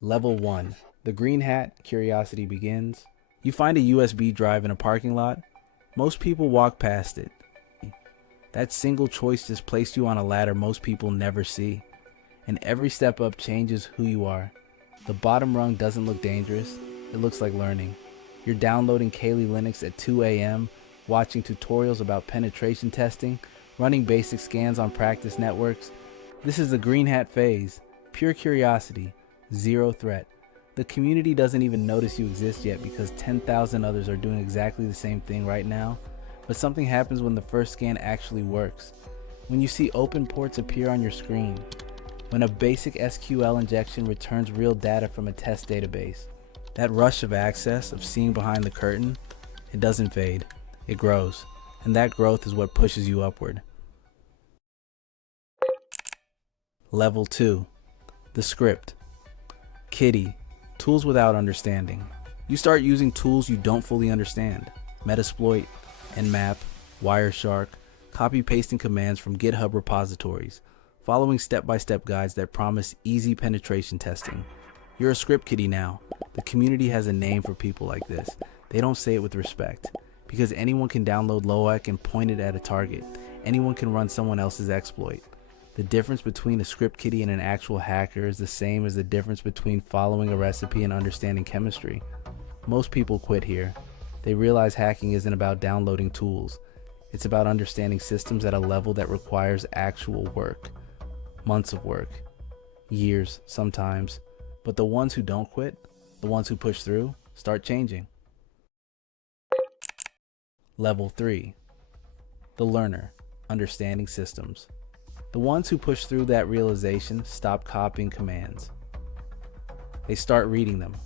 Level 1. The green hat, curiosity begins. You find a USB drive in a parking lot. Most people walk past it. That single choice just placed you on a ladder most people never see. And every step up changes who you are. The bottom rung doesn't look dangerous. It looks like learning. You're downloading kalilinux at 2 a.m., watching tutorials about penetration testing, running basic scans on practice networks. This is the green hat phase. Pure curiosity. Zero threat. The community doesn't even notice you exist yet because 10,000 others are doing exactly the same thing right now. But something happens when the first scan actually works. When you see open ports appear on your screen. When a basic SQL injection returns real data from a test database. That rush of access, of seeing behind the curtain, it doesn't fade. It grows. And that growth is what pushes you upward. Level 2. The script. Kiddie. Tools without understanding. You start using tools you don't fully understand. Metasploit, Nmap, Wireshark, copy-pasting commands from GitHub repositories, following step-by-step guides that promise easy penetration testing. You're a script kiddie now. The community has a name for people like this. They don't say it with respect, because anyone can download LOAC and point it at a target. Anyone can run someone else's exploit. The difference between a script kiddie and an actual hacker is the same as the difference between following a recipe and understanding chemistry. Most people quit here. They realize hacking isn't about downloading tools. It's about understanding systems at a level that requires actual work. Months of work. Years, sometimes. But the ones who don't quit, the ones who push through, start changing. Level 3. The learner. Understanding systems. The ones who push through that realization stop copying commands. They start reading them.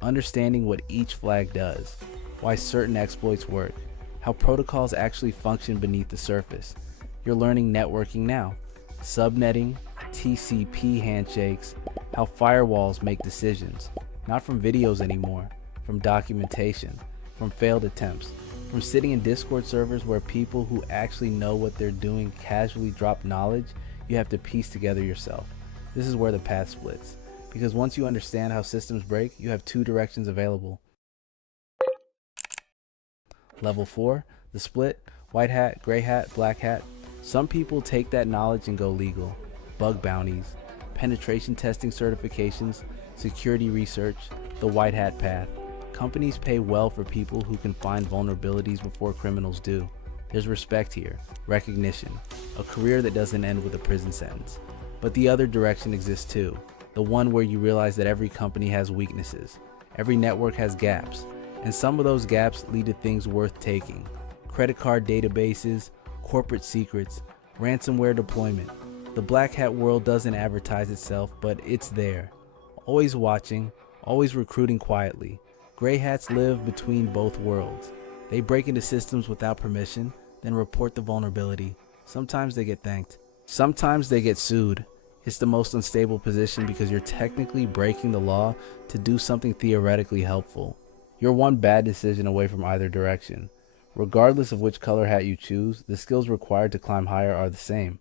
Understanding what each flag does, why certain exploits work, how protocols actually function beneath the surface. You're learning networking now. Subnetting, TCP handshakes, how firewalls make decisions. Not from videos anymore, from documentation, from failed attempts. From sitting in Discord servers where people who actually know what they're doing casually drop knowledge, you have to piece together yourself. This is where the path splits. Because once you understand how systems break, you have two directions available. Level 4, the split, white hat, gray hat, black hat. Some people take that knowledge and go legal. Bug bounties, penetration testing certifications, security research, the white hat path. Companies pay well for people who can find vulnerabilities before criminals do. There's respect here, recognition, a career that doesn't end with a prison sentence. But the other direction exists too, the one where you realize that every company has weaknesses, every network has gaps, and some of those gaps lead to things worth taking. Credit card databases, corporate secrets, ransomware deployment. The black hat world doesn't advertise itself, but it's there. Always watching, always recruiting quietly. Gray hats live between both worlds. They break into systems without permission, then report the vulnerability. Sometimes they get thanked. Sometimes they get sued. It's the most unstable position because you're technically breaking the law to do something theoretically helpful. You're one bad decision away from either direction. Regardless of which color hat you choose, the skills required to climb higher are the same.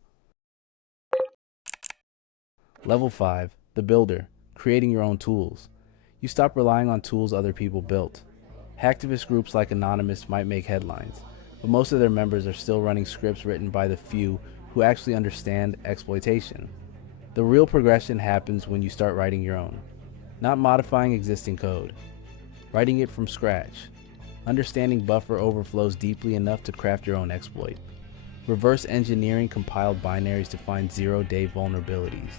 Level 5, the builder, creating your own tools. You stop relying on tools other people built. Hacktivist groups like Anonymous might make headlines, but most of their members are still running scripts written by the few who actually understand exploitation. The real progression happens when you start writing your own. Not modifying existing code. Writing it from scratch. Understanding buffer overflows deeply enough to craft your own exploit. Reverse engineering compiled binaries to find zero-day vulnerabilities.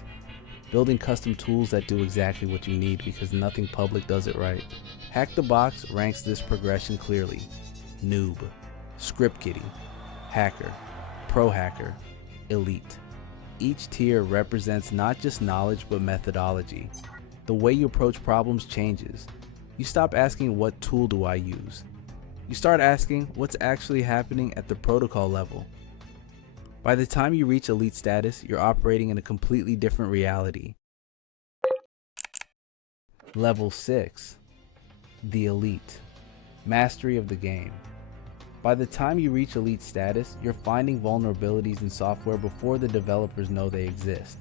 Building custom tools that do exactly what you need because nothing public does it right. Hack the Box ranks this progression clearly. Noob, Script Kiddie, Hacker, Pro Hacker, Elite. Each tier represents not just knowledge but methodology. The way you approach problems changes. You stop asking what tool do I use. You start asking what's actually happening at the protocol level. By the time you reach elite status, you're operating in a completely different reality. Level 6. The elite. Mastery of the game. By the time you reach elite status, you're finding vulnerabilities in software before the developers know they exist.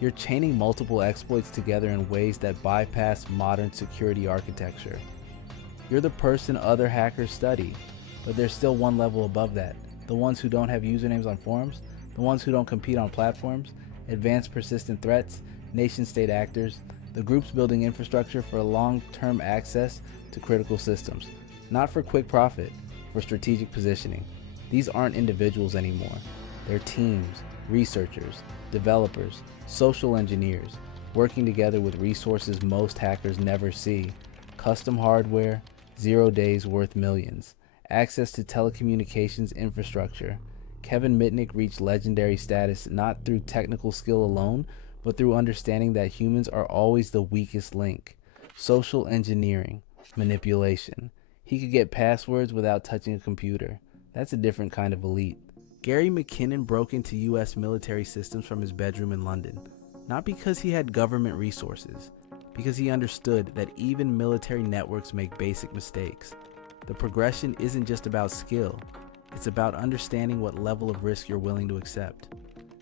You're chaining multiple exploits together in ways that bypass modern security architecture. You're the person other hackers study, but there's still one level above that. The ones who don't have usernames on forums, the ones who don't compete on platforms, advanced persistent threats, nation-state actors, the groups building infrastructure for long-term access to critical systems, not for quick profit, for strategic positioning. These aren't individuals anymore. They're teams, researchers, developers, social engineers, working together with resources most hackers never see. Custom hardware, 0 days worth millions. Access to telecommunications infrastructure. Kevin Mitnick reached legendary status not through technical skill alone, but through understanding that humans are always the weakest link. Social engineering, manipulation. He could get passwords without touching a computer. That's a different kind of elite. Gary McKinnon broke into US military systems from his bedroom in London, not because he had government resources, because he understood that even military networks make basic mistakes. The progression isn't just about skill, it's about understanding what level of risk you're willing to accept.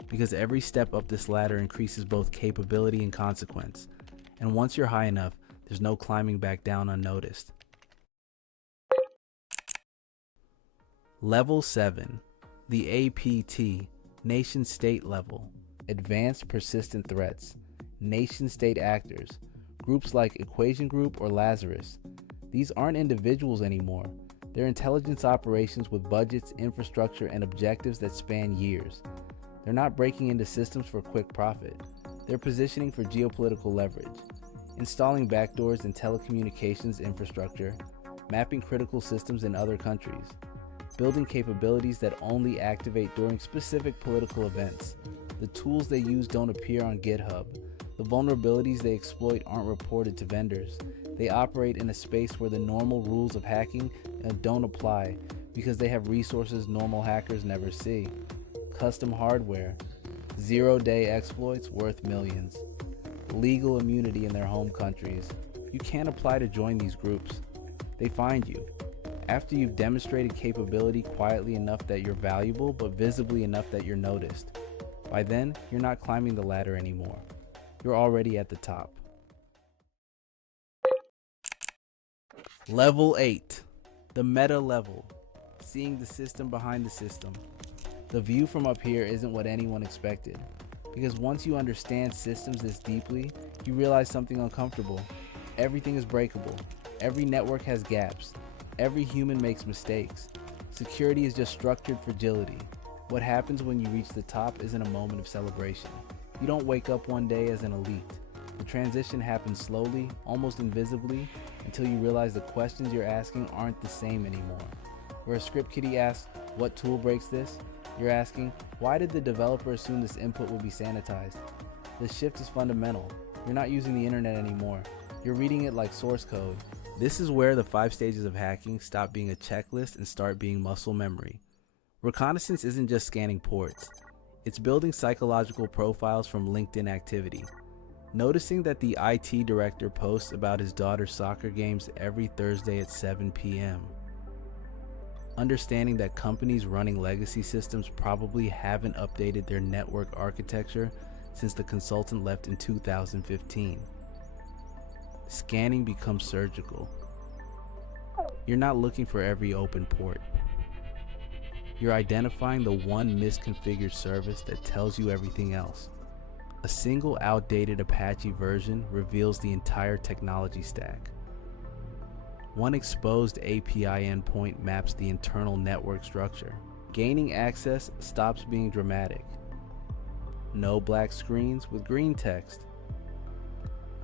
Because every step up this ladder increases both capability and consequence, and once you're high enough, there's no climbing back down unnoticed. Level 7. The APT, Nation-State Level. Advanced Persistent Threats. Nation-State Actors. Groups like Equation Group or Lazarus. These aren't individuals anymore. They're intelligence operations with budgets, infrastructure, and objectives that span years. They're not breaking into systems for quick profit. They're positioning for geopolitical leverage. Installing backdoors in telecommunications infrastructure. Mapping critical systems in other countries. Building capabilities that only activate during specific political events. The tools they use don't appear on GitHub. The vulnerabilities they exploit aren't reported to vendors. They operate in a space where the normal rules of hacking don't apply because they have resources normal hackers never see. Custom hardware. 0-day exploits worth millions. Legal immunity in their home countries. You can't apply to join these groups. They find you. After you've demonstrated capability quietly enough that you're valuable, but visibly enough that you're noticed. By then, you're not climbing the ladder anymore. You're already at the top. Level 8. The meta level. Seeing the system behind the system. The view from up here isn't what anyone expected. Because once you understand systems this deeply, you realize something uncomfortable. Everything is breakable. Every network has gaps. Every human makes mistakes. Security is just structured fragility. What happens when you reach the top isn't a moment of celebration. You don't wake up one day as an elite. The transition happens slowly, almost invisibly, until you realize the questions you're asking aren't the same anymore. Where a Script Kiddie asks, "What tool breaks this?" you're asking, "Why did the developer assume this input would be sanitized?" The shift is fundamental. You're not using the internet anymore. You're reading it like source code. This is where the 5 stages of hacking stop being a checklist and start being muscle memory. Reconnaissance isn't just scanning ports. It's building psychological profiles from LinkedIn activity. Noticing that the IT director posts about his daughter's soccer games every Thursday at 7 p.m. Understanding that companies running legacy systems probably haven't updated their network architecture since the consultant left in 2015. Scanning becomes surgical. You're not looking for every open port. You're identifying the one misconfigured service that tells you everything else. A single outdated Apache version reveals the entire technology stack. One exposed API endpoint maps the internal network structure. Gaining access stops being dramatic. No black screens with green text.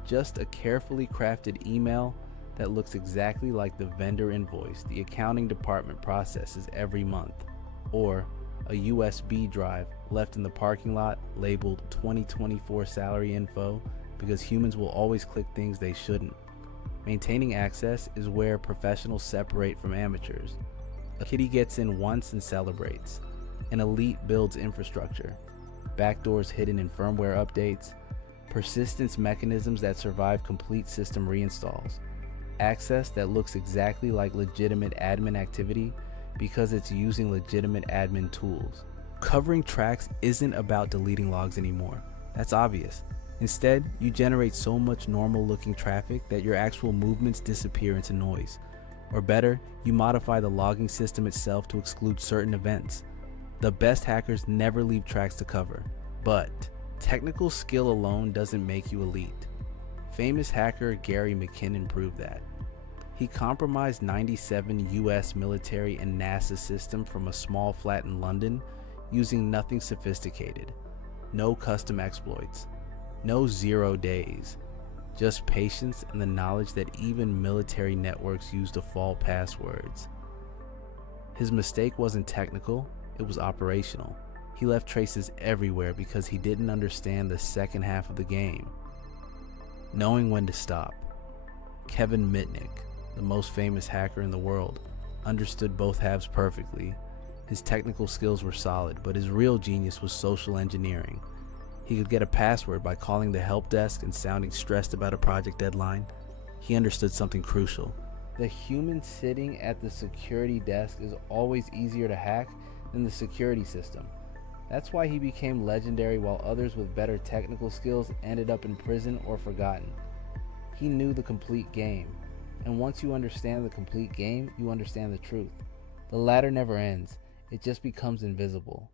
Just a carefully crafted email that looks exactly like the vendor invoice the accounting department processes every month, or a USB drive left in the parking lot labeled 2024 salary info because humans will always click things they shouldn't. Maintaining access is where professionals separate from amateurs. A kiddie gets in once and celebrates. An elite builds infrastructure. Backdoors hidden in firmware updates. Persistence mechanisms that survive complete system reinstalls. access that looks exactly like legitimate admin activity because it's using legitimate admin tools. Covering tracks isn't about deleting logs anymore. That's obvious. Instead, you generate so much normal looking traffic that your actual movements disappear into noise. Or better, you modify the logging system itself to exclude certain events. The best hackers never leave tracks to cover. But technical skill alone doesn't make you elite. Famous hacker Gary McKinnon proved that. He compromised 97 US military and NASA system from a small flat in London using nothing sophisticated. No custom exploits. No 0 days. Just patience and the knowledge that even military networks use default passwords. His mistake wasn't technical, it was operational. He left traces everywhere because he didn't understand the second half of the game. Knowing when to stop. Kevin Mitnick, the most famous hacker in the world, understood both halves perfectly. His technical skills were solid, but his real genius was social engineering. He could get a password by calling the help desk and sounding stressed about a project deadline. He understood something crucial. The human sitting at the security desk is always easier to hack than the security system. That's why he became legendary while others with better technical skills ended up in prison or forgotten. He knew the complete game, and once you understand the complete game, you understand the truth. The latter never ends, it just becomes invisible.